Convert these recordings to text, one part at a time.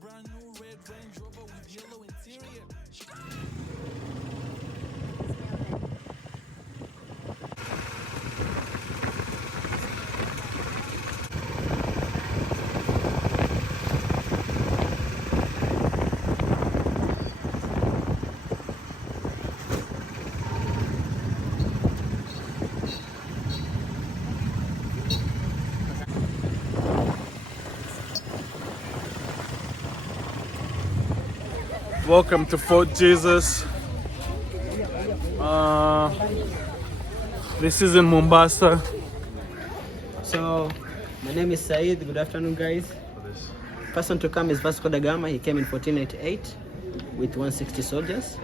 brand new red Range Rover with yellow interior. Welcome to Fort Jesus. This is in Mombasa. So, my name is Said. Good afternoon, guys. Person to come is Vasco da Gama. He came in 1488 with 160 soldiers.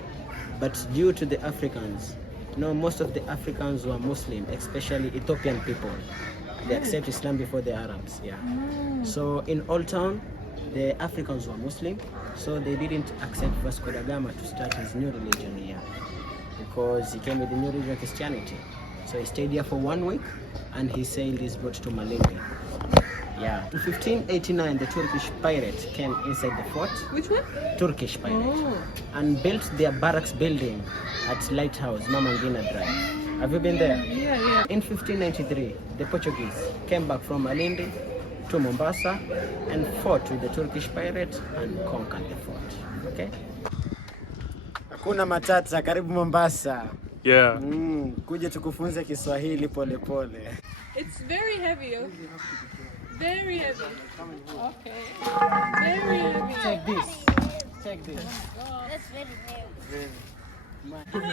But due to the Africans, most of the Africans were Muslim, especially Ethiopian people. They accept Islam before the Arabs. Yeah. So in Old Town, the Africans were Muslim, so they didn't accept Vasco da Gama to start his new religion here because he came with the new religion, Christianity. So he stayed here for 1 week and he sailed his boat to Malindi. Yeah. In 1589, the Turkish pirate came inside the fort. Which one? Turkish pirate. Oh. And built their barracks building at Lighthouse, Mamangina Drive. Have you been there? Yeah. In 1593, the Portuguese came back from Malindi to Mombasa and fought with the Turkish pirates and conquered the fort. Okay? Hakuna matata, karibu Mombasa. Yeah. Kuja tukufunze Kiswahili pole pole. It's very heavy. Very heavy. Okay. Very heavy. Take this. Take this. That's very heavy.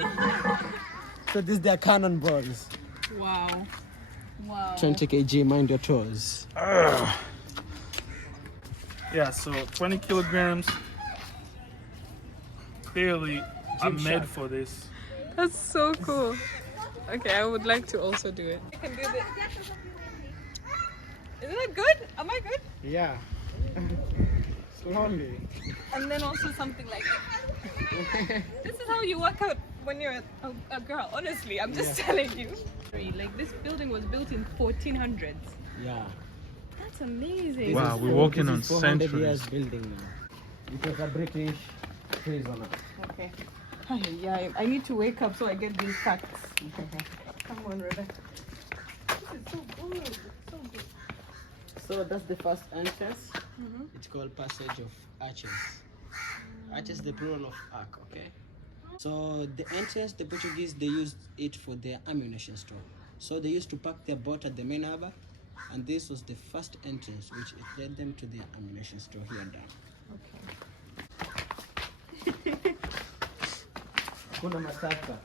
So these are cannonballs. Wow. 20 kg, mind your toes. Yeah, so 20 kilograms. Clearly, I'm made for this. That's so cool. Okay, I would like to also do it. I can do this. Isn't it good? Am I good? Yeah. Slowly. And then also something like that. This is how you work out when you're a girl. Honestly, I'm just telling you. Like this building was built in 1400s. Yeah. That's amazing. Wow, we're walking on 400 centuries. years building now. It was a British prisoner. Okay. Yeah, I need to wake up so I get these facts. Come on, Rebecca. This is so good. So good. So that's the first entrance. It's called Passage of Arches. Arches, the plural of arc, okay? So the entrance, the Portuguese, they used it for their ammunition store. So they used to park their boat at the main harbor, and this was the first entrance which it led them to their ammunition store here down. Okay. Kuna matata.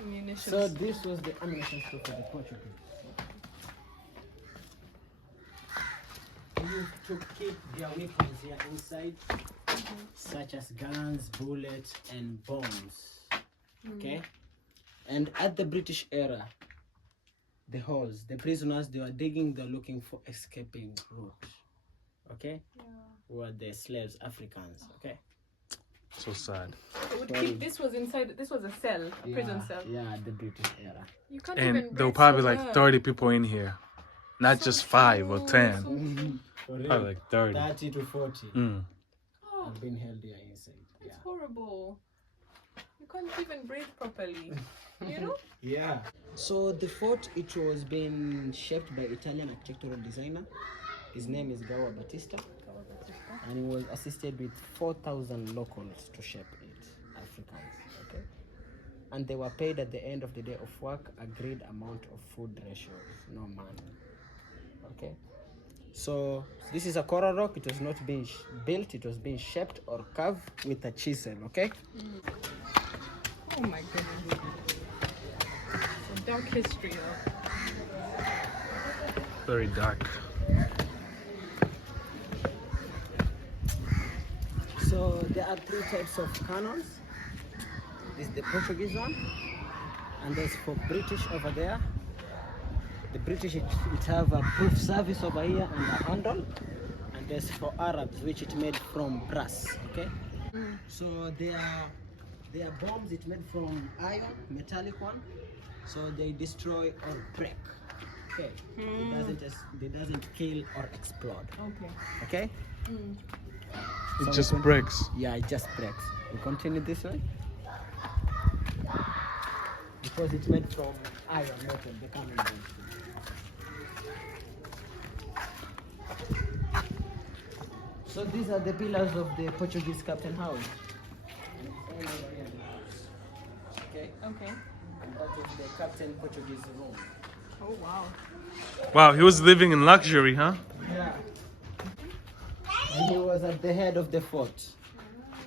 Ammunition. So this was the ammunition store for the Portuguese. They used to keep their weapons here inside, such as guns, bullets, and bombs. Okay? And at the British era, the holes, the prisoners, they were digging, they're looking for escaping route. Okay? Who are the slaves, Africans. Okay? So sad. It would keep, this was inside, this was a cell, a prison cell. Yeah, the British era. You can't And even there were breathe probably so like hard. 30 people in here. Not So just 5 or cute, 10. so cute. Probably like 30. 30 to 40 Oh, have been held here inside. that's horrible. You can't even breathe properly. You know? Yeah. So the fort, it was being shaped by Italian architectural designer. His name is Giovanni Battista, and he was assisted with 4,000 locals to shape it, Africans. Okay. And they were paid at the end of the day of work agreed amount of food ratios, no money. Okay. So this is a coral rock. It was not being built. It was being shaped or carved with a chisel. Okay. Oh my goodness. It's a dark history though. Very dark. So there are 3 types of cannons. This is the Portuguese one, and there's for British over there. The British it have a proof service over here and a handle, and there's for Arabs which it made from brass. Okay. So they are bombs. It's made from iron, metallic one. So they destroy or break Okay. They doesn't kill or explode. Okay. Okay. It So just we breaks. Yeah, it just breaks. We continue this way. Because it's made from iron metal, they can't invent it. So these are the pillars of the Portuguese captain house. Okay, Okay. and that is the captain Portuguese room. Oh wow. Wow, he was living in luxury, huh? Yeah. And he was at the head of the fort.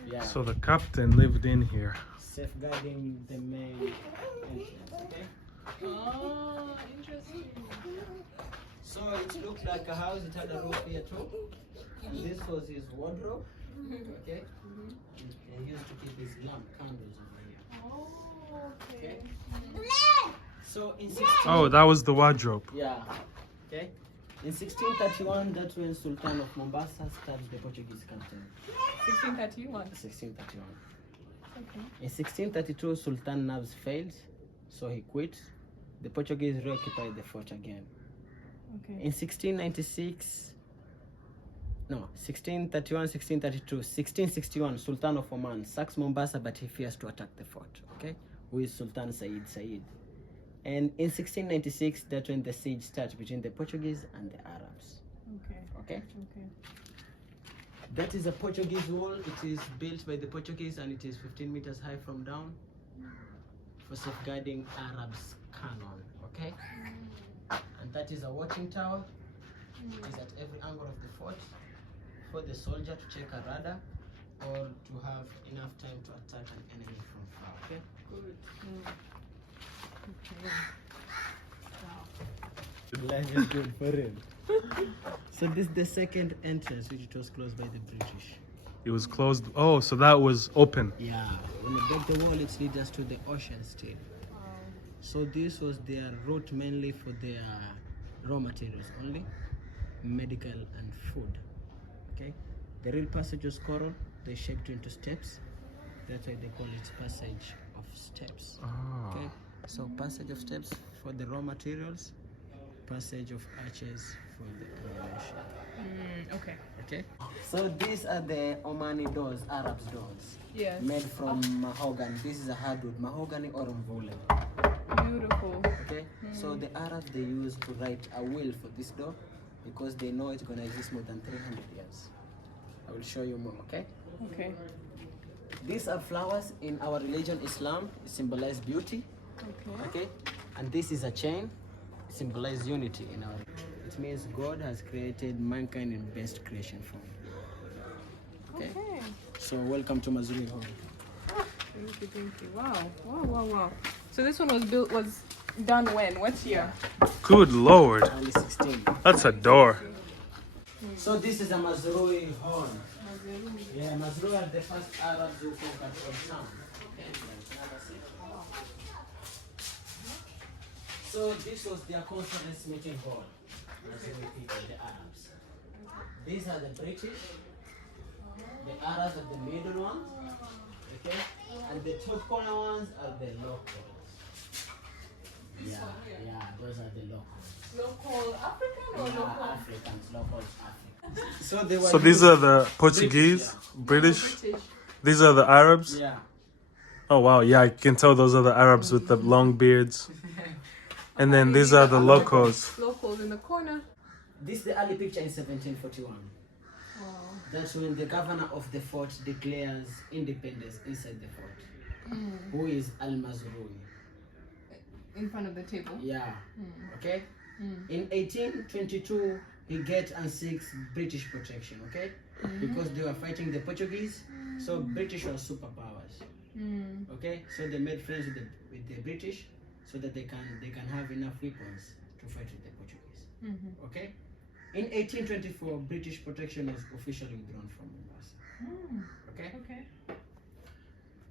Yeah. So the captain lived in here. Safeguarding the main entrance. Okay. Oh, interesting. So it looked like a house. It had a roof here too. And this was his wardrobe. Okay. And he used to keep his lamp candles over here. Oh, okay. So in 16, Oh, that was the wardrobe. yeah. Okay. In 1631, that's when Sultan of Mombasa started the Portuguese captain. 1631. 1631. Okay. In 1632, Sultan nerves failed, so he quit. The Portuguese reoccupied the fort again. Okay. In 1696, no, 1631, 1632, 1661, Sultan of Oman sacks Mombasa, but he fears to attack the fort. Okay, who is Sultan Said. And in 1696, that's when the siege starts between the Portuguese and the Arabs. Okay. Okay, Okay. that is a Portuguese wall. It is built by the Portuguese and it is 15 meters high from down for safeguarding Arabs' cannon. Okay, and that is a watching tower. It is at every angle of the fort for the soldier to check a radar or to have enough time to attack an enemy from far. Okay. Good. Okay. Wow. Life is good for him. So this is the second entrance, which it was closed by the British. It was closed. Oh, so that was open. Yeah, when they break the wall, it leads us to the ocean still. So this was their route mainly for their raw materials only, medical and food. Okay, the real passage was coral. They shaped into steps. That's why they call it passage of steps. Oh. Okay, so passage of steps for the raw materials, passage of arches for the ammunition. Okay. Okay, so these are the Omani doors, Arabs doors, Yes. made from mahogany. This is a hardwood, mahogany or umvule. Beautiful. Okay, so the Arabs, they used to write a will for this door because they know it's gonna exist more than 300 years. I will show you more. Okay, Okay. these are flowers in our religion, Islam. It symbolizes beauty. Okay. Okay, and this is a chain. It symbolizes unity in our. It means God has created mankind in best creation form. Okay, Okay. so welcome to Mazuri Home. Thank you. Thank you. Wow. Wow. Wow. Wow. So this one was done when? What year? Good Lord. Early 16. That's a door. So this is a Mazrui horn. Yeah, Mazrui are the first Arabs who conquered from Sham. So this was their conference meeting hall. Mazrui people, the Arabs. These are the British. The Arabs are the middle ones. Okay? And the top corner ones are the locals. Yeah, those are the locals. Local African or Yeah, local? Africans, locals, Africans. So they were. So these are the Portuguese, British. British. These are the Arabs. Yeah. Oh wow, yeah, I can tell those are the Arabs with the long beards. And then these are the locals. Locals in the corner. This is the early picture in 1741. Wow. That's when the governor of the fort declares independence inside the fort. Who is Al-Mazrui? In front of the table. Yeah. Okay? In 1822, he gets and seeks British protection, okay? Because they were fighting the Portuguese, so British were superpowers. Okay? So they made friends with the British so that they can have enough weapons to fight with the Portuguese. Okay? In 1824, British protection was officially withdrawn from Mombasa. Okay? Okay.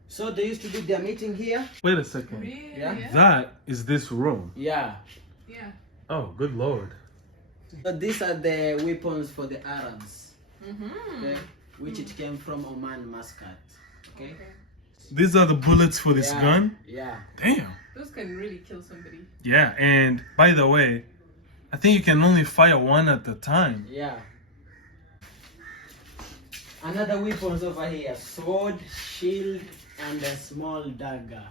So they used to do their meeting here. Wait a second. Really? Yeah. That is this room. Yeah. Yeah. Oh, good Lord. So these are the weapons for the Arabs. Okay? Which it came from Oman, Muscat. Okay? These are the bullets for this Yeah. gun. Yeah. Damn. Those can really kill somebody. Yeah, and by the way, I think you can only fire one at a time. Yeah. Another weapons over here: sword, shield, and a small dagger.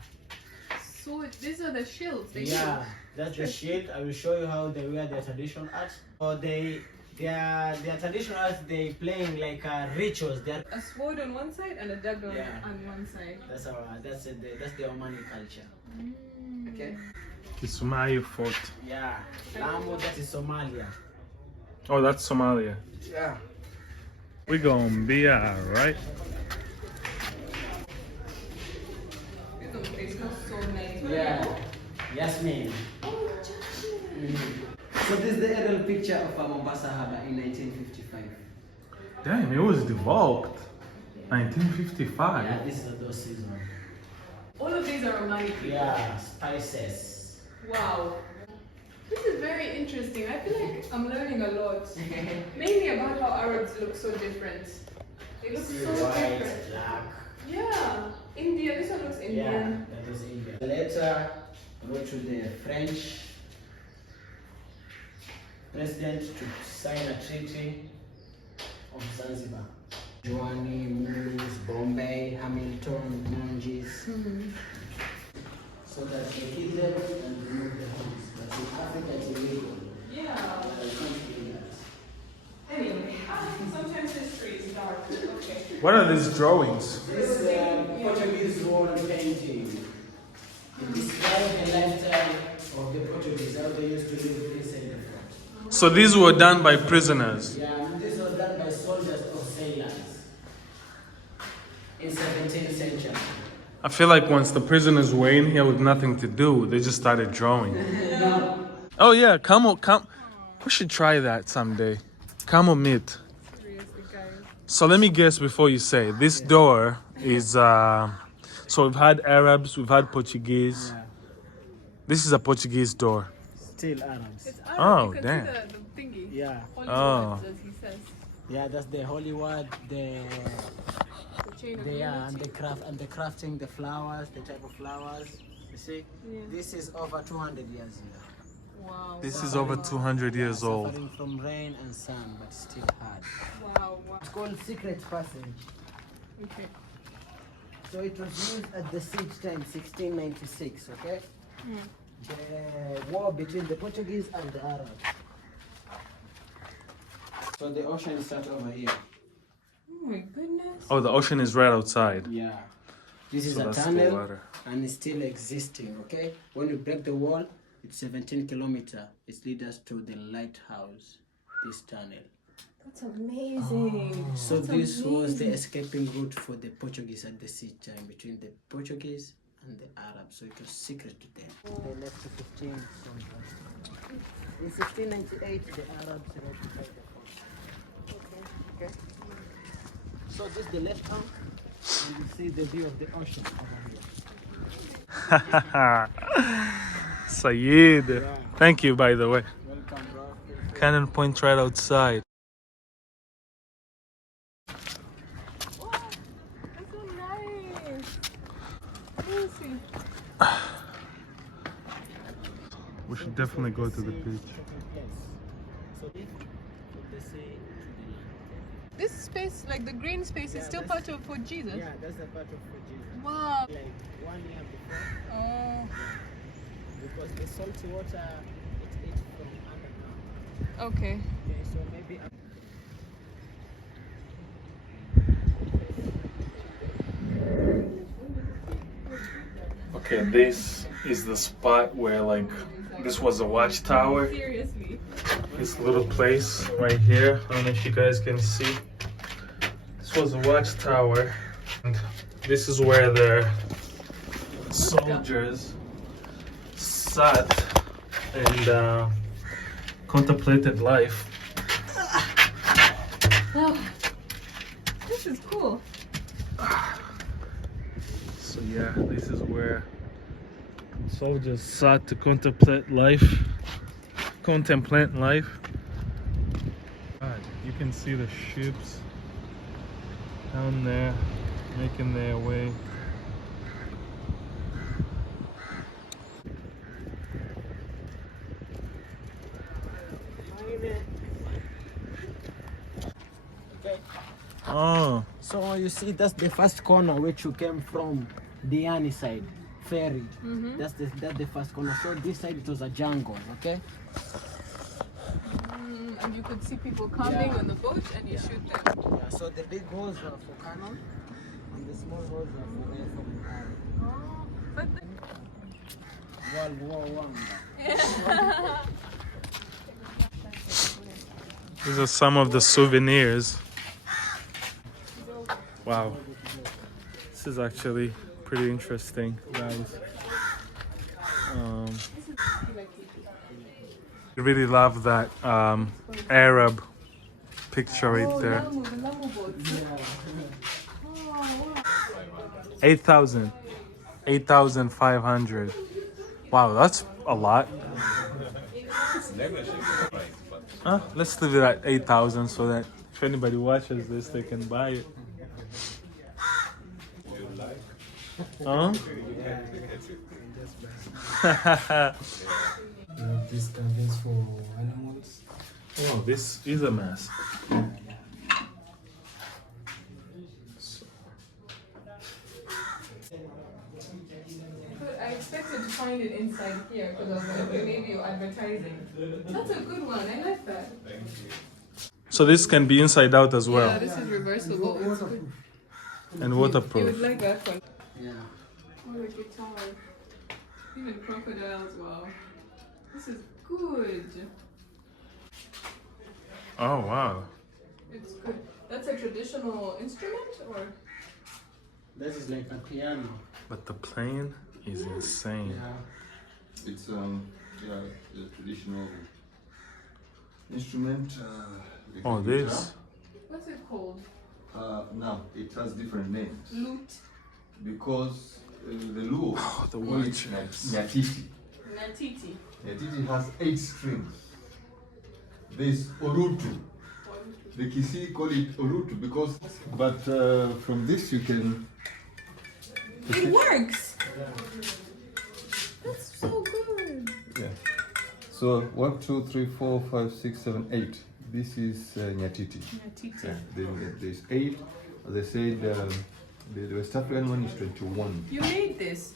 So these are the shields they Yeah, that's the shield. I will show you how they wear their traditional art. So their traditional art, they playing like rituals. They are, a sword on one side and a dagger Yeah. on one side. that's the Omani culture. Okay. Kismayo Fort. Yeah. Lamu, that is Somalia. Oh, that's Somalia. Yeah. We gonna be alright. They smell so nice. Yeah. Yasmin. So this is the aerial picture of Mombasa Harbour in 1955. Damn, it was developed. 1955. Yeah, this is those season. All of these are Omani people. Yeah, spices. Wow. This is very interesting. I feel like I'm learning a lot. Mainly about how Arabs look so different. They look so White, different. black. Yeah. India. This one looks Yeah, Indian. that was India. Later, wrote to the French president to sign a treaty of Zanzibar. Giovanni, Mulus, Bombay, Hamilton, Monges. So that they hid them and remove the homes. But in Africa, it's illegal. Yeah. They can't do that. Anyway, sometimes history is dark. Okay. What are these drawings? This Portuguese wall painting. It describes the lifestyle of the Portuguese, how they used to live inside the fort. So these were done by prisoners. Yeah, and this was done by soldiers or sailors in 17th century. I feel like once the prisoners were in here with nothing to do, they just started drawing. Oh yeah, come. We should try that someday. Camel meat. Seriously, guys. So let me guess before you say. This door is, so we've had Arabs, we've had Portuguese. Yeah. This is a Portuguese door. Still Arabs. It's Arab. Oh, You can damn. see the thingy. Yeah. Holy Oh. words, as he says. Yeah, that's the holy word, The chain of and unity. the crafting the flowers, the type of flowers. You see? Yeah. This is over 200 years here. Wow. This is over 200 years old. Suffering from rain and sun, but still hard. Wow. Wow. It's called Secret Passage. Okay. So it was used at the siege time, 1696, okay? The war between the Portuguese and the Arabs. So the ocean starts over here. Oh my goodness. Oh, the ocean is right outside. Yeah. This is So a that's the tunnel water. and it's still existing, okay? When you break the wall, it's 17 kilometers. It leads us to the lighthouse, this tunnel. That's amazing. So That's this was the amazing. escaping route for the Portuguese at the siege time between the Portuguese and the Arabs. So it was secret to them. They left to 15 soldiers. In 1698, the Arabs occupied the fort. Okay. So this is the left hand. You will see the view of the ocean over here. Saeed. Thank you, by the way. Welcome, bro. Cannon point right outside. Wow, that's so nice. Amazing. We should definitely go to the beach. So this from the sea to the land. This space, like the green space, is still part of Fort Jesus. Yeah, that's a part of Portuguese. Wow. Like 1 year before, Oh. because the salty water it is from underground. Okay. Okay, so maybe Okay, this is the spot where, like, this was a watchtower. Seriously. This little place right here. I don't know if you guys can see. This was a watchtower. And this is where the soldiers sat and contemplated life. Oh, this is cool. So yeah, this is where soldiers sat to contemplate life. Contemplate life. God, you can see the ships down there making their way. Oh, So you see, that's the first corner which you came from, the Diani side, ferry. That's the first corner. So this side it was a jungle, okay? And you could see people coming on the boat and you shoot them. Yeah, so the big holes are for cannon and the small holes are for rifle and arrow. Oh, but World War One. these are some of the souvenirs. Wow, this is actually pretty interesting, guys. I really love that Arab picture right there. 8,000, 8,500. Wow, that's a lot. Let's leave it at 8,000 so that if anybody watches this, they can buy it. Huh? These cabins for animals. Oh, this is a mess. I expected to find it inside here because I was like, okay, maybe you're advertising. That's a good one. I like that. So this can be inside out as well. Yeah, this is reversible. It's good. And You waterproof. would like that one. Yeah. Oh, the guitar. Even crocodiles. Wow. This is good. Oh wow. It's good. That's a traditional instrument, or? This is like a piano. But the plane is insane. Yeah. It's a traditional instrument. Like Oh, a this. What's it called? guitar. Now it has different names Lute. because the Luo The call it watch. Nyatiti. Natiti. Nyatiti has 8 strings. There's Orutu. The Kisi call it Orutu because, but from this you can. It works. That's so good. Yeah. So 1, 2, 3, 4, 5, 6, 7, 8. This is Nyatiti. Natiti. Yeah, there's 8. As I said, the West African one is 21. You made this.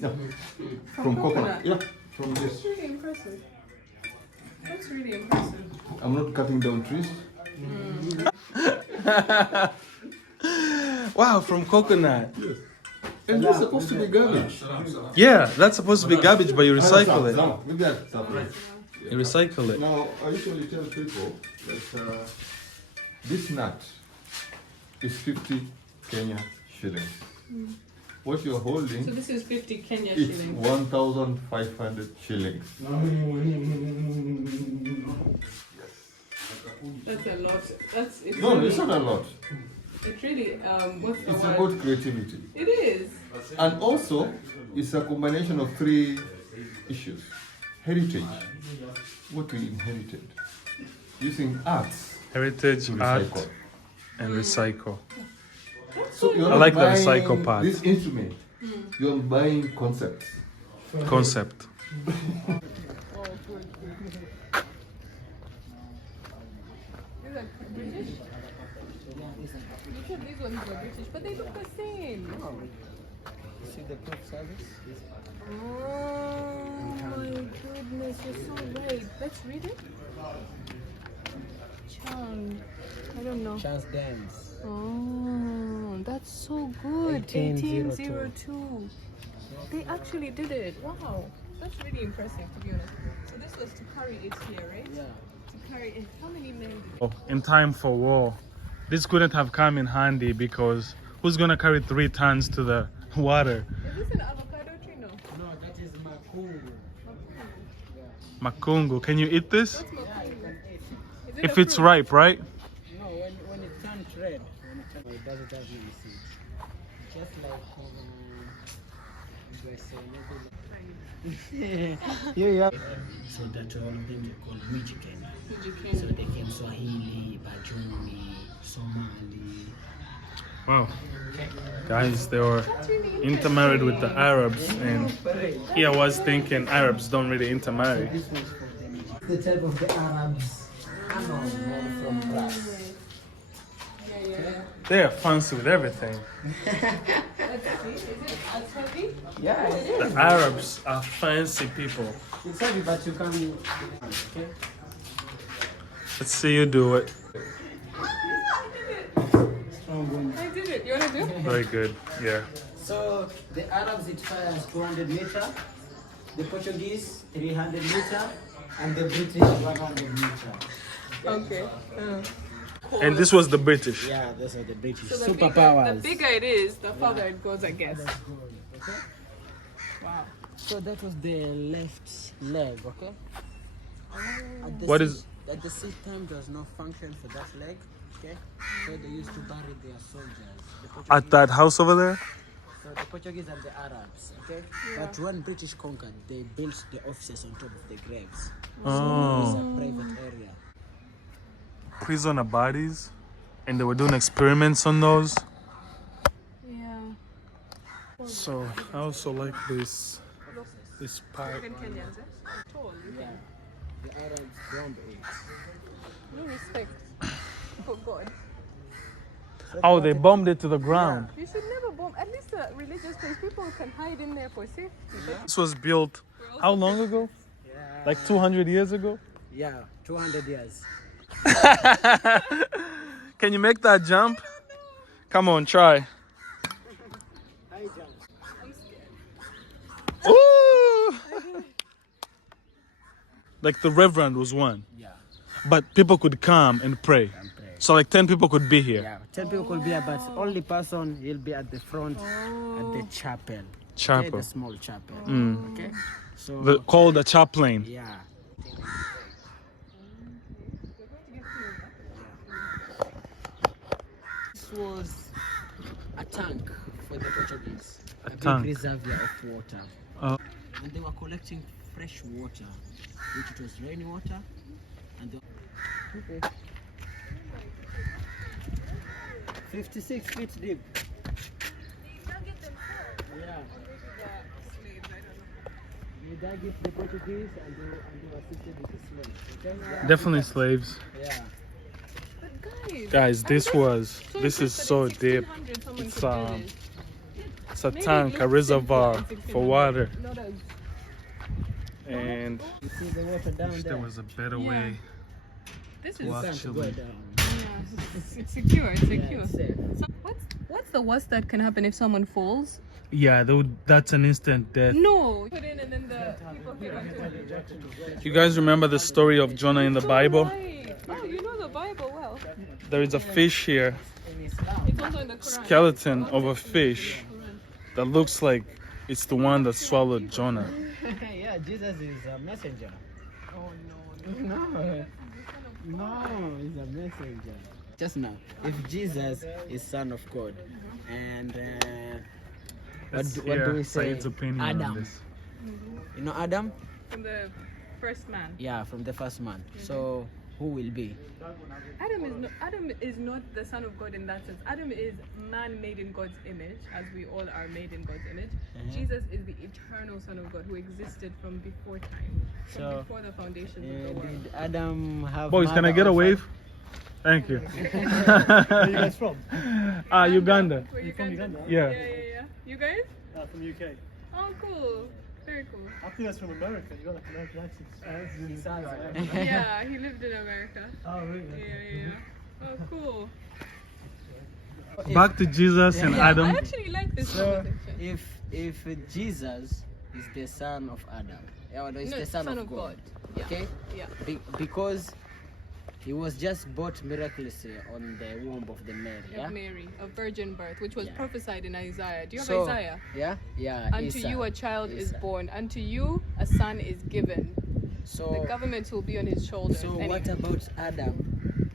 No, From coconut. coconut? Yeah, from That's this. really impressive. That's really impressive. I'm not cutting down trees. Wow, from coconut. Yes. And this is supposed to be garbage. Yeah, that's supposed to be garbage, but you recycle it. Look at that. You recycle it. Now, I usually tell people that this nut is 50 Kenya shillings. What you're So holding this is 50 Kenya is shillings. 1,500 shillings. That's a lot. That's it's No, really, it's not a lot. It really what's the It's word? about creativity. It is. And also, it's a combination of 3 issues. Heritage, what we inherited. Using arts Heritage, to art, recycle. and recycle. So you're I not like the buying recycle part. This instrument, you're buying concepts. Concept. Oh, good. These are British? You said these ones were British, but they look the same. See the proof service? Oh my goodness, you're so right. Let's read it. Chang. I don't know. Chance dance. Oh, that's so good. 1802. 1802. They actually did it. Wow. That's really impressive, to be honest. So this was to carry it here, right? Yeah. To carry it. How many men did Oh, in time for war. This couldn't have come in handy because who's gonna carry 3 tons to the water? Is this an avocado tree? No. No, that is makungu. Makungu. Can you eat this? What's makungu? Is it If a it's fruit? ripe, right? No, when it turns red, it doesn't have any seeds. Just like here you have. So that all of them are called Michigan. So they came Swahili, Bajuni, Somali. Wow. Guys, they were intermarried with the Arabs, and here I was thinking Arabs don't really intermarry. This was for them. The type of the Arabs. Canon made from brass. Yeah. They're fancy with everything. Let's see. Is it as heavy? Yeah, The Arabs are fancy people. it's heavy, but you can. Okay. Let's see you do it. I did it. You wanna do? Very good. Yeah. So the Arabs it fires 200 meter, the Portuguese 300 meter, and the British 100 meter. Okay. And this was the British. Yeah, those are the British So superpowers. the bigger it is, the farther it goes, I guess. Okay. Wow. So that was the left leg, okay? At the What sea- is- At the same time, there was no function for that leg, okay? So they used to bury their soldiers. The Portuguese, At that house over there? so the Portuguese and the Arabs, okay? But when British conquered, they built the offices on top of the graves. So it was a private area. Prisoner bodies. And they were doing experiments on those. Yeah. So I also like this part. African Kenyans, eh? Tall. Yeah. The Arabs bombed it. No respect for God. Oh, they bombed it to the ground. You should never bomb. At least a religious place, people can hide in there for safety. But This was built how long ago? Yeah. Like 200 years ago? Yeah, 200 years. Can you make that jump? Come on, try. High jump. I'm scared. Ooh! Like the Reverend was one, Yeah. but people could come and pray. And pray. So like 10 people could be here. Yeah, 10 people could be here, but only person will be at the front at the chapel. Okay, Chapel. the small chapel. Okay, so Called a chaplain. yeah. This was a tank for the Portuguese, a tank. big reservoir of water, Oh. and they were collecting fresh water, which it was rainwater, and they... 56 feet deep. Yeah. They dug it, the Portuguese, and they were assisted with the slaves. Okay? Definitely slaves. Yeah. But Guys, this so is so deep. 1600 someone It's could do this. it's a Maybe it tank, a looked reservoir simpler in for 1600, water. not as- And You see the water down wish there? there was a better Yeah. way. This Wow. is You can't go Actually. down. it's secure. It's Yeah, secure. it's safe. So what's the worst that can happen if someone falls? Yeah, that's an instant death. No. Put in and then the people get onto it. You guys remember the story of Jonah in the Bible? Right. Oh, you know the Bible well. There is a fish here, It's also in the Quran. skeleton of a fish that looks like it's the one that swallowed Jonah. Yeah, Jesus is a messenger. Oh no. No, he's a messenger. Just now, if Jesus is Son of God, and Let's what hear do we say? Said's opinion on Adam. this. You know Adam? From the first man. Yeah, from the first man. So who will be? Adam is not the son of God in that sense. Adam is man made in God's image, as we all are made in God's image. Jesus is the eternal Son of God who existed from before time, from So, before the foundations of the world. Did Adam have? Boys, can I mother get a or wave? Thank you. Where are you guys from? Uganda. Were you from guys? Uganda? Yeah. Yeah. You guys? From the UK. Oh, cool. Very cool. I think that's from America. You got like American accent. Yeah, he lived in America. Oh, really? Yeah. Oh, cool. Back to Jesus and Yeah, I Adam. actually like this So conversation. if Jesus is the son of Adam, or is No, the son of God, Yeah. okay? Yeah. Because he was just born miraculously on the womb of the Mary, yeah? Of Mary, a virgin birth, which was Yeah. prophesied in Isaiah. Do you have So, Isaiah? Yeah. Unto Isa. you a child is Isa. born. Unto you a son is given. The So, government will be on his shoulders. so Anyway. what about Adam?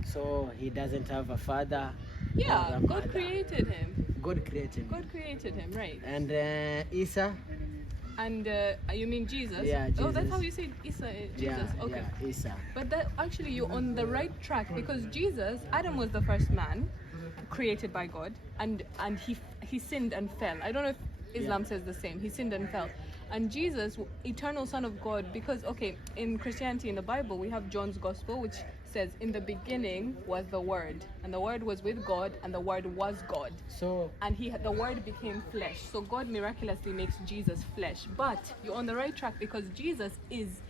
So he doesn't have a father. Yeah, or a God mother. created him. God created him. God created him, right? And Isa. And you mean Jesus? Yeah, Oh, that's Jesus. how you say Isa. Jesus. Okay. Yeah, Isa. But that actually you're on the right track because Jesus, Adam was the first man created by God, and he sinned and fell. I don't know if Islam says the same. He sinned and fell, And Jesus, eternal Son of God, because, okay, in Christianity, in the Bible, we have John's Gospel, which says, in the beginning was the Word, and the Word was with God, and the Word was God. So, And the Word became flesh. So God miraculously makes Jesus flesh. But you're on the right track, because Jesus is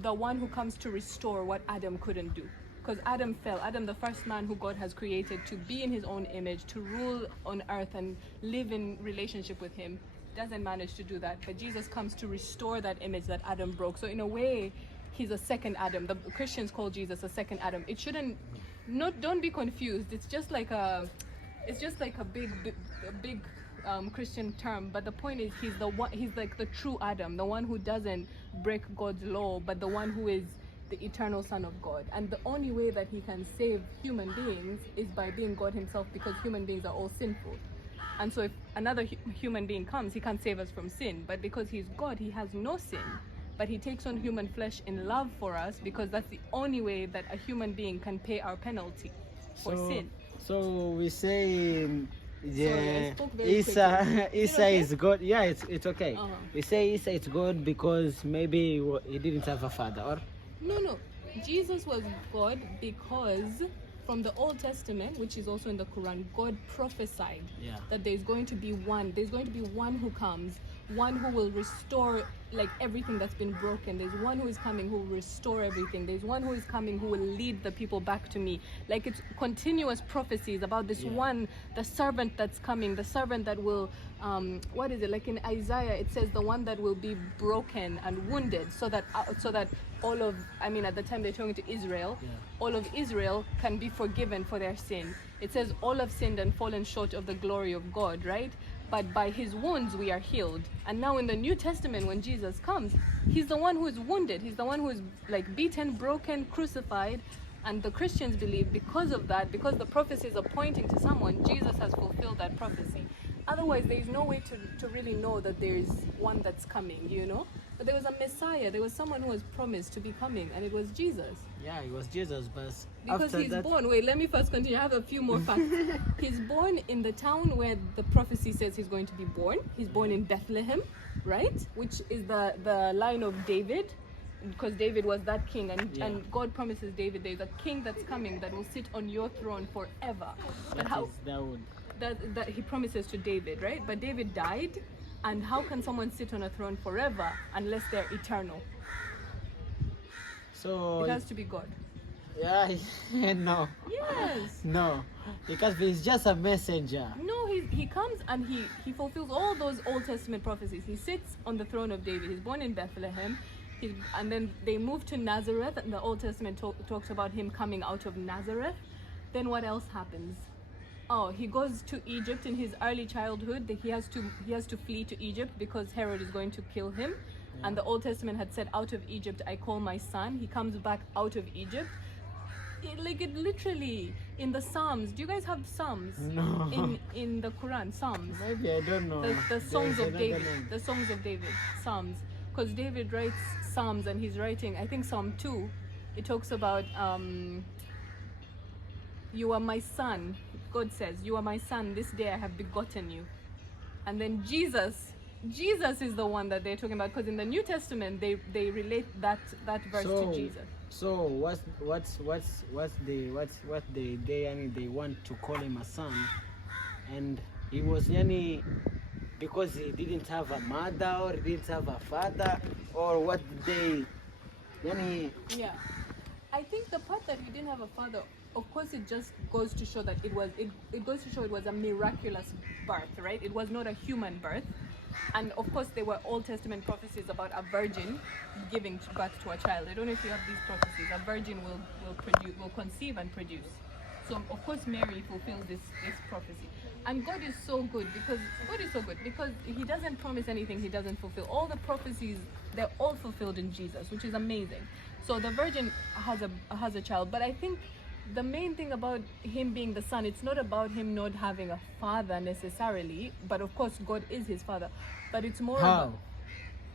the one who comes to restore what Adam couldn't do. Because Adam fell. Adam, the first man who God has created to be in his own image, to rule on earth and live in relationship with him, doesn't manage to do that. But Jesus comes to restore that image that Adam broke. So in a way, he's a second Adam. The Christians call Jesus a second Adam. It shouldn't, don't be confused. It's just like a big Christian term. But the point is, he's like the true Adam, the one who doesn't break God's law, but the one who is the eternal Son of God. And the only way that he can save human beings is by being God himself, because human beings are all sinful. And so if another human being comes, he can't save us from sin. But because he's God, he has no sin. But he takes on human flesh in love for us, because that's the only way that a human being can pay our penalty for sin. So we say, Sorry, I spoke very Isa quickly. Is it Isa okay? is God. Yeah, it's okay. Uh-huh. We say Isa is God because maybe he didn't have a father, or No. Jesus was God because from the Old Testament, which is also in the Quran, God prophesied that there's going to be one who comes, one who will restore like everything that's been broken. There's one who is coming who will restore everything. There's one who is coming who will lead the people back to me. Like, it's continuous prophecies about this one, the servant that's coming, the servant that will what is it, like in Isaiah it says the one that will be broken and wounded, so that all of, I mean, at the time they're talking to Israel, all of Israel can be forgiven for their sin. It says all have sinned and fallen short of the glory of God, right? But by his wounds we are healed. And now in the New Testament, when Jesus comes, he's the one who is wounded. He's the one who is like beaten, broken, crucified. And the Christians believe because of that, because the prophecies are pointing to someone, Jesus has fulfilled that prophecy. Otherwise, there is no way to really know that there is one that's coming, you know? But there was a Messiah, there was someone who was promised to be coming, and it was Jesus. yeah, it was Jesus, but Because after he's that, born, wait, let me first continue. I have a few more facts. He's born in the town where the prophecy says he's going to be born. He's born in Bethlehem, right? Which is the line of David, because David was that king, and God promises David there's a king that's coming that will sit on your throne forever. But how? That he promises to David, right? But David died, and how can someone sit on a throne forever unless they're eternal? So It has to be God. yeah, no, Yes. no, because he's just a messenger. No, he comes and he fulfills all those Old Testament prophecies. He sits on the throne of David. He's born in Bethlehem. And then they move to Nazareth, and the Old Testament talks about him coming out of Nazareth. Then what else happens? Oh, he goes to Egypt in his early childhood. He has to flee to Egypt because Herod is going to kill him. Yeah. And the Old Testament had said, "Out of Egypt I call my son." He comes back out of Egypt. It literally in the Psalms. Do you guys have Psalms? No. In the Quran, Psalms. Maybe, I don't know. The songs There's of another David. name. The songs of David. Psalms. Because David writes Psalms, and he's writing, I think Psalm 2. It talks about you are my son. God says, "You are my son. This day I have begotten you." And then Jesus is the one that they're talking about, because in the New Testament they relate that verse to Jesus. So what's the day they want to call him a son, and he was because he didn't have a mother or he didn't have a father, or what they Yeah, I think the part that he didn't have a father, of course, it just goes to show that it was a miraculous birth, right? It was not a human birth. And of course, there were Old Testament prophecies about a virgin giving birth to a child. I don't know if you have these prophecies. A virgin will conceive and produce. So of course, Mary fulfills this prophecy. And God is so good because he doesn't promise anything he doesn't fulfill. All the prophecies, they're all fulfilled in Jesus, which is amazing. So the virgin has a child, but I think the main thing about him being the son, it's not about him not having a father necessarily, but of course God is his father. But it's more about,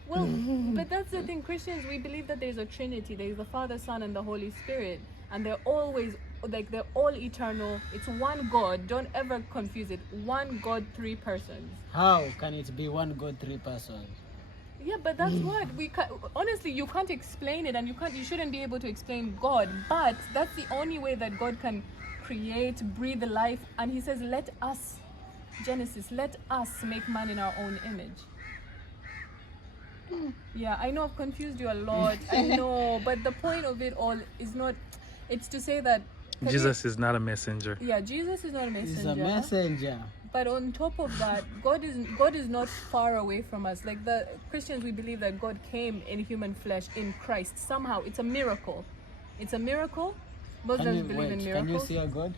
well, but that's the thing. Christians, we believe that there's a Trinity. There's the Father, Son, and the Holy Spirit, and they're always they're all eternal. It's one God. Don't ever confuse it. One God, three persons. How can it be one God, three persons? Yeah, but that's what honestly, you can't explain it, and you shouldn't be able to explain God, but that's the only way that God can create, breathe life. And he says, let us, Genesis, let us make man in our own image. Yeah, I know I've confused you a lot. I know, but the point of it all is not, it's to say that Jesus is not a messenger. Yeah, Jesus is not a messenger. He's a messenger. But on top of that, God is not far away from us. Like the Christians, we believe that God came in human flesh in Christ. Somehow, it's a miracle. It's a miracle. Muslims believe in miracles. Can you see a God?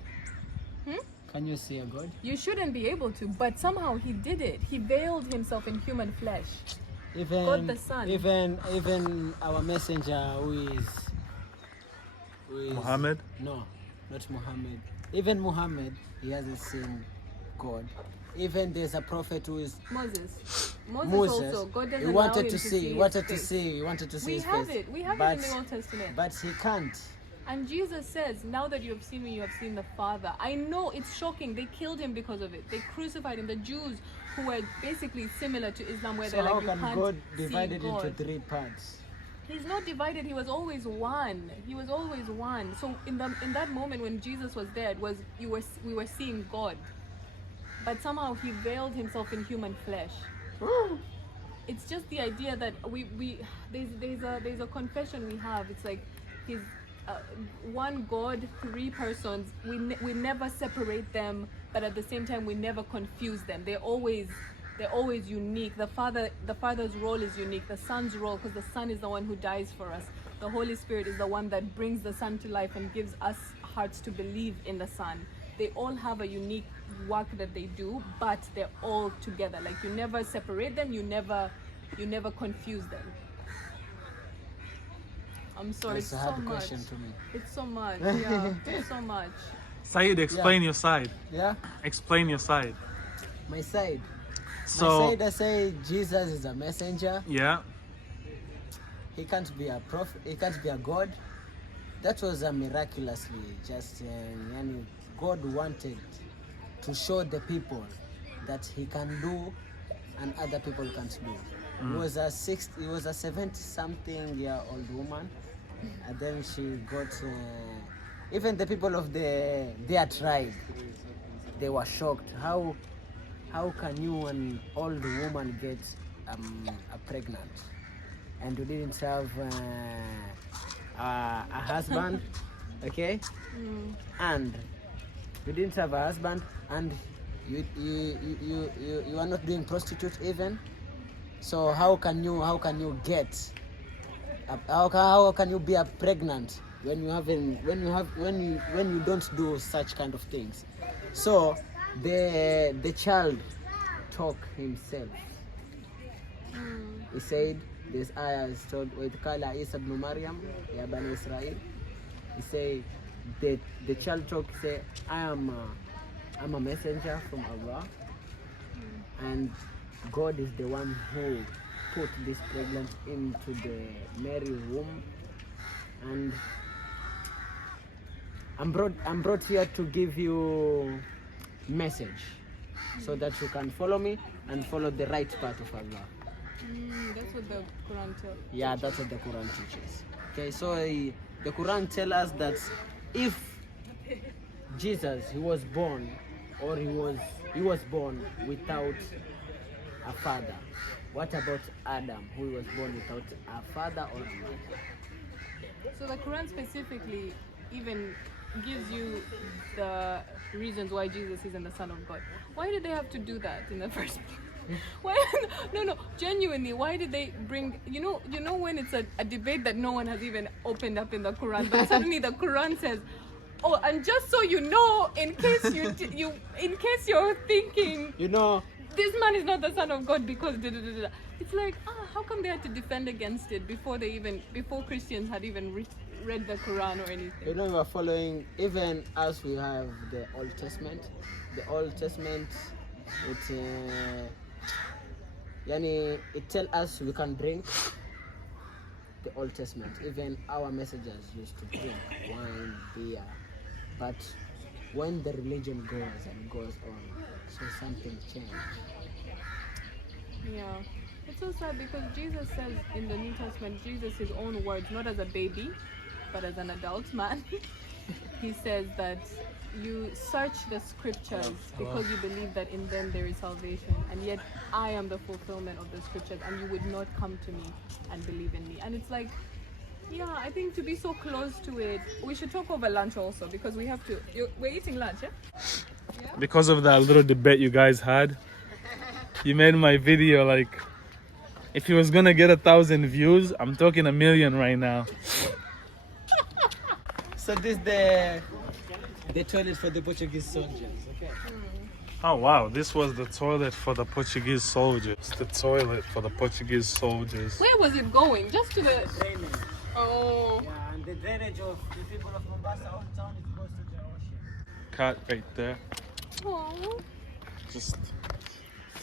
Hmm? Can you see a God? You shouldn't be able to, but somehow he did it. He veiled himself in human flesh. Even God the Son. Even our messenger who is Muhammad? No, not Muhammad. Even Muhammad, he hasn't seen God. Even there's a prophet who is Moses Moses. also. God doesn't He allow wanted him to see. He wanted to see. He wanted to see We his have face. it. We have it in the Old Testament. But he can't. And Jesus says, now that you have seen me, you have seen the Father. I know it's shocking. They killed him because of it. They crucified him. The Jews, who were basically similar to Islam, where So they're how like, you can can't God see divide it God. into three parts? He's not divided. He was always one. He was always one. So in that moment when Jesus was there, we were seeing God, but somehow he veiled himself in human flesh. It's just the idea that there's a confession we have. It's like he's one God, three persons. We never separate them, but at the same time we never confuse them. They're always unique. The Father's role is unique. The Son's role, because the Son is the one who dies for us. The Holy Spirit is the one that brings the Son to life and gives us hearts to believe in the Son. They all have a unique work that they do, but they're all together. Like you never separate them. You never confuse them. I'm sorry. It's a so hard much. question to me. It's so much. Yeah, it's so much. Saeed, explain your side. Yeah, Explain your side. my side. So, My side, I say Jesus is a messenger. yeah. He can't be a prophet. He can't be a God. That was a miraculously just. God wanted to show the people that he can do, and other people can't do. He was a 70-something-year-old woman, and then she got. Even the people of their tribe, they were shocked. How can you, an old woman, get pregnant, and you didn't have a husband, okay? And you didn't have a husband, and you are not doing prostitute even. So how can you get? How can you be pregnant when you don't do such kind of things? So the child talk himself. He said, this ayah is told with Kala Isa ibn Maryam, Ya Bani Israel. He said the child talk, say, I'm a messenger from Allah, and God is the one who put this pregnant into the Mary womb, and I'm brought here to give you message so that you can follow me and follow the right path of Allah. That's what the Quran tells. Yeah, that's what the Quran teaches. Okay, so the Quran tells us that if Jesus he was born without a father, what about Adam, who was born without a father or a mother? So the Quran specifically even gives you the reasons why Jesus isn't the Son of God. Why did they have to do that in the first place? Why? No, genuinely, why did they bring, you know when it's a debate that no one has even opened up in the Quran, but suddenly the Quran says, oh, and just so you know, in case you're thinking, this man is not the Son of God because it's like, how come they had to defend against it before Christians had even read the Quran or anything? We are following, even as we have the Old Testament. The Old Testament, it tells us we can drink the Old Testament. Even our messengers used to drink wine, beer. But when the religion goes on, so something changed. Yeah. It's so sad because Jesus says in the New Testament, Jesus, his own words, not as a baby, but as an adult man, he says that you search the scriptures because you believe that in them there is salvation, and yet I am the fulfillment of the scriptures, and you would not come to me and believe in me. And it's like, yeah, I think to be so close to it, we should talk over lunch also, because we have to, we're eating lunch, yeah? Because of that little debate you guys had, you made my video like, if it was gonna get 1,000 views, I'm talking 1 million right now. So this is the toilet for the Portuguese soldiers. Okay. Oh wow, this was the toilet for the Portuguese soldiers. The toilet for the Portuguese soldiers. Where was it going? Just to the... Drainage. Oh. Yeah, and the drainage of the people of Mombasa, all town, it goes to the ocean. Cat right there. Oh. Just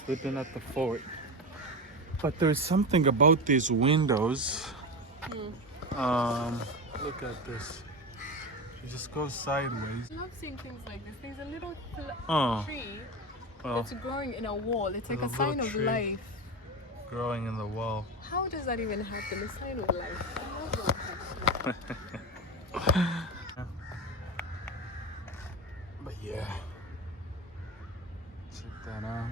sleeping at the fort. But there's something about these windows. Look at this. You just go sideways. I love seeing things like this. There's a little tree Well, that's growing in a wall. It's like a there's a sign little of tree. life. growing in the wall. How does that even happen? A sign of life. I love that. But yeah, check that out.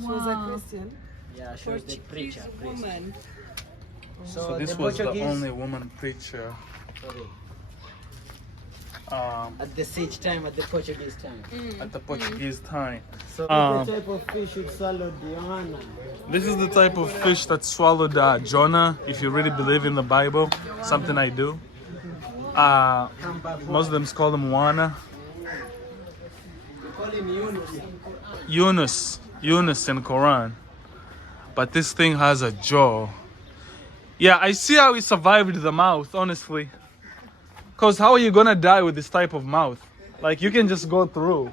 She was a Christian. Yeah, she was the preacher. priest. woman. So this the was the Portuguese- only woman preacher. Sorry. At At the siege time, at the Portuguese time. at the Portuguese time. So Um, the type of fish which swallowed Johanna. This is the type of fish that swallowed Jonah, if you really believe in the Bible, something I do. Muslims call him Wana. We call him Yunus in Quran. But this thing has a jaw. Yeah, I see how he survived the mouth, honestly. Because how are you gonna die with this type of mouth? Like, you can just go through.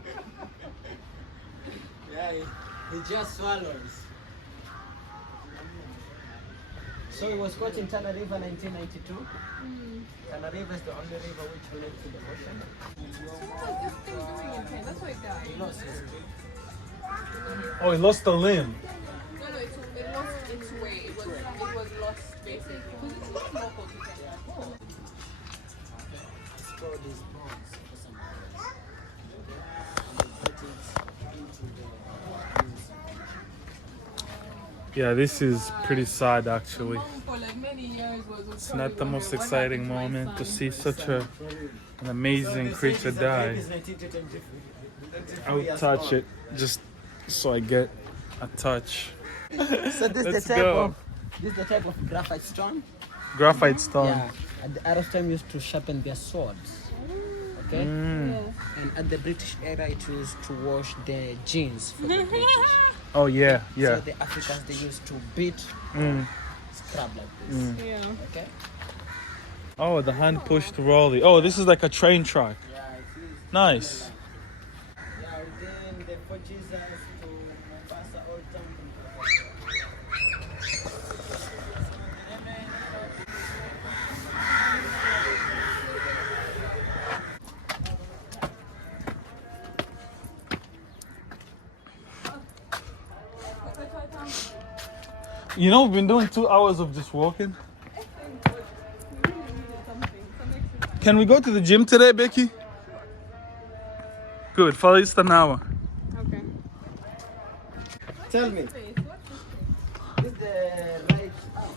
Yeah, he just swallows. So he was caught in Tana River 1992. Tana River is the only river which relates to the ocean. So what was this thing doing in pain? That's why it died. He lost his Oh, he lost a limb. No, it lost its way. It was lost basically. Because it's not local to Kenya. stored his bones for some hours. And they put it into the museum. Yeah, this is pretty sad actually. Mom for like many years was It's not the most exciting moment to see such an amazing creature die. I would touch it just so I get a touch. So this Let's is the type go. of graphite stone. Graphite stone. Yeah. At the Arab time used to sharpen their swords. Okay? And at the British era it used to wash their jeans for the British. Oh yeah, So yeah. the Africans they used to beat scrub like this. Yeah. Okay? Oh, the hand pushed rolly. Oh, this is like a train track. Yeah, it is. Nice. Yeah, within the Portuguese to Mombasa Old Town. You know, we've been doing 2 hours of just walking. Can we go to the gym today, Becky? Good, for at least an hour. Okay. Tell me. This is the right arm.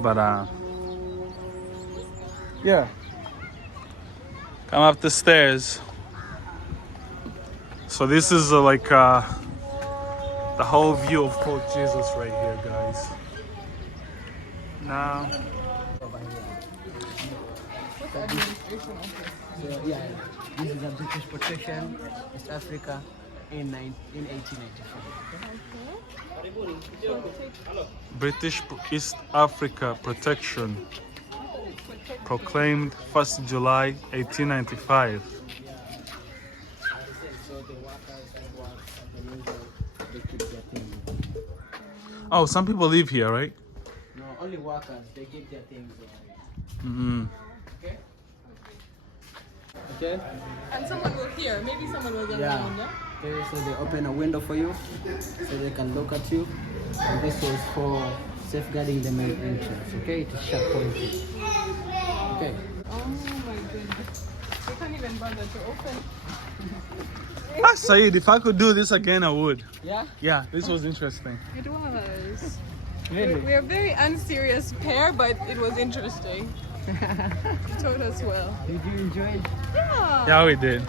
But yeah. Come up the stairs. So this is like the whole view of Port Jesus right here, guys. Now, Over here. What's the administration office? So yeah, this is a British protection, East Africa in 1895. British East Africa Protection, proclaimed 1st July 1895. They keep their things. Oh, some people live here, right? No, only workers. They keep their things. Mm-hmm. Okay. Okay. And someone will hear. Maybe someone was around. Yeah. Okay. So they open a window for you, so they can look at you. And this is for safeguarding the main entrance. Okay. It is sharp pointed. Okay. Oh my goodness. They can't even bother to open. Ah, Saeed, if I could do this again, I would. Yeah. Yeah, this was interesting. It was. Really? We're a very unserious pair, but it was interesting. It taught us well. Did you enjoy it? Yeah. Yeah, we did.